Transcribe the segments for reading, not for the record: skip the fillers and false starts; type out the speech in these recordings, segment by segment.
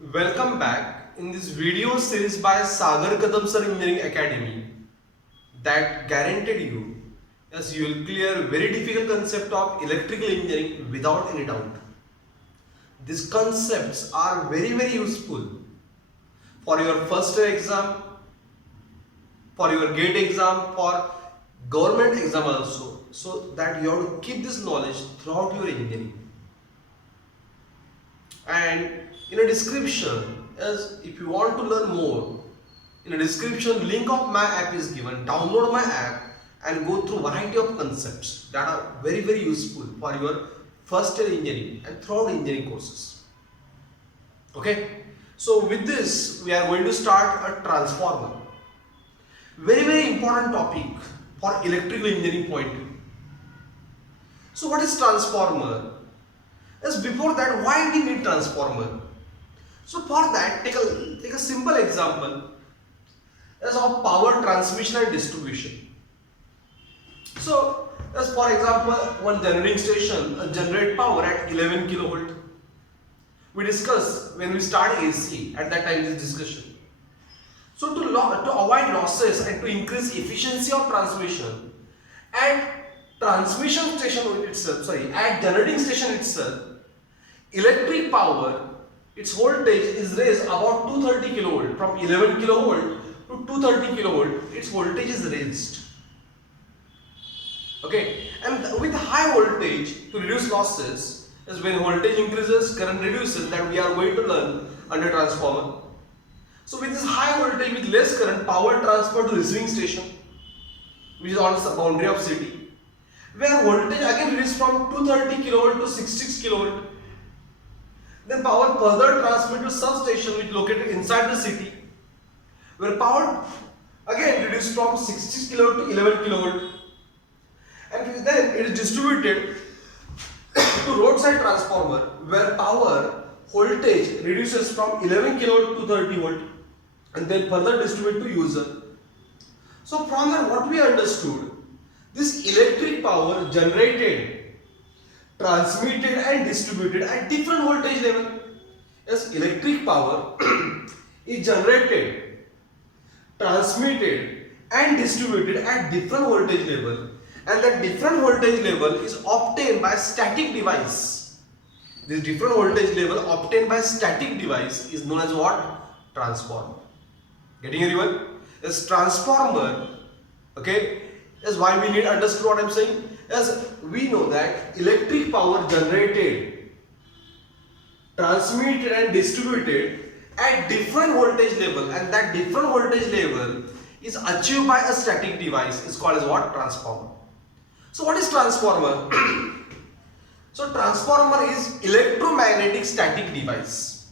Welcome back in this video series by Sagar Kadam Sir Engineering Academy that guaranteed you as you will clear very difficult concept of electrical engineering without any doubt. These concepts are very useful for your first year exam, for your GATE exam, for government exam also, so that you have to keep this knowledge throughout your engineering. And in a description, as if you want to learn more, in a description link of my app is given. Download my app and go through variety of concepts that are very useful for your first year engineering and throughout engineering courses. Okay, so with this we are going to start a transformer. Very important topic for electrical engineering point of view. So what is transformer? As before that, why we need transformer? So for that, take a simple example as of power transmission and distribution. So as for example, one generating station generate power at 11 kilovolt. We discussed when we start AC at that time this discussion. So to avoid losses and to increase efficiency of transmission, at transmission station itself, at generating station itself, electric power, its voltage is raised about 230 kilovolt. From 11 kilovolt to 230 kilovolt, its voltage is raised. Okay, and with high voltage to reduce losses, as when voltage increases, current reduces, that we are going to learn under transformer. So with this high voltage with less current, power transfer to receiving station, which is on the boundary of city, where voltage again reduced from 230 kilovolt to 66 kilovolt. Then power further transmitted to substation which is located inside the city, where power again reduced from 66 kilovolt to 11 kilovolt, and then it is distributed to roadside transformer, where power voltage reduces from 11 kilovolt to 30 volt, and then further distributed to user. So from there, what we understood, this electric power generated, transmitted and distributed at different voltage level. As electric power is generated, transmitted and distributed at different voltage level, and that different voltage level is obtained by static device. This different voltage level obtained by static device is known as what? Transformer. Getting everyone? As transformer, okay, is why we need understood what I am saying. As we know that electric power generated, transmitted and distributed at different voltage level, and that different voltage level is achieved by a static device is called as what? Transformer. So what is transformer? So transformer is electromagnetic static device.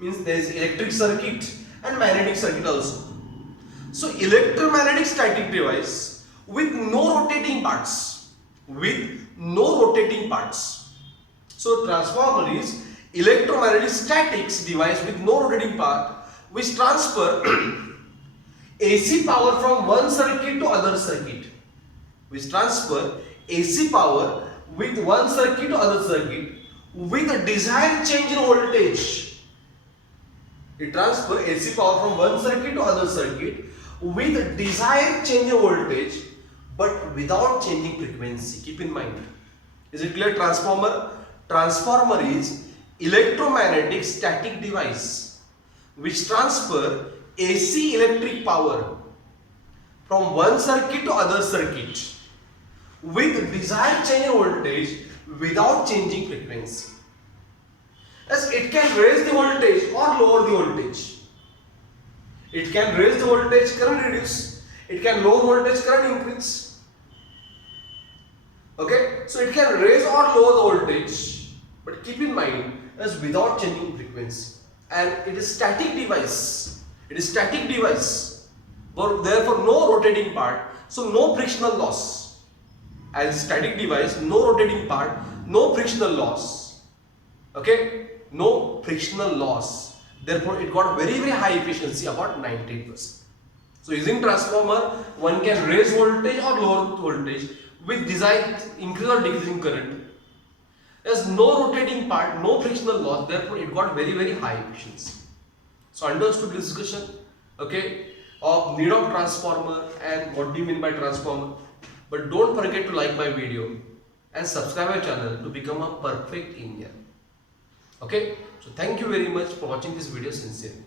Means there is electric circuit and magnetic circuit also. So electromagnetic static device with no rotating parts. So transformer is electromagnetic statics device with no rotating part, which transfer AC power from one circuit to other circuit. Which transfer AC power with one circuit to other circuit with a desired change in voltage. It transfer AC power from one circuit to other circuit with a desired change in voltage, but without changing frequency. Keep in mind. Is it clear? Transformer? Transformer is electromagnetic static device which transfer AC electric power from one circuit to other circuit with desired change in voltage without changing frequency. As it can raise the voltage or lower the voltage. It can raise the voltage, current reduce. It can lower voltage, current increase. Okay, so it can raise or lower the voltage, but keep in mind as without changing frequency, and it is static device. But therefore no rotating part, so no frictional loss. As static device, no rotating part, no frictional loss. Okay, no frictional loss. Therefore it got very high efficiency, about 98%. So using transformer, one can raise voltage or lower voltage with desired increase or decreasing current. There's no rotating part, no frictional loss, therefore it got very high efficiency. So understood discussion, okay, of need of transformer and what do you mean by transformer. But don't forget to like my video and subscribe my channel to become a perfect engineer. Okay, so thank you very much for watching this video sincerely.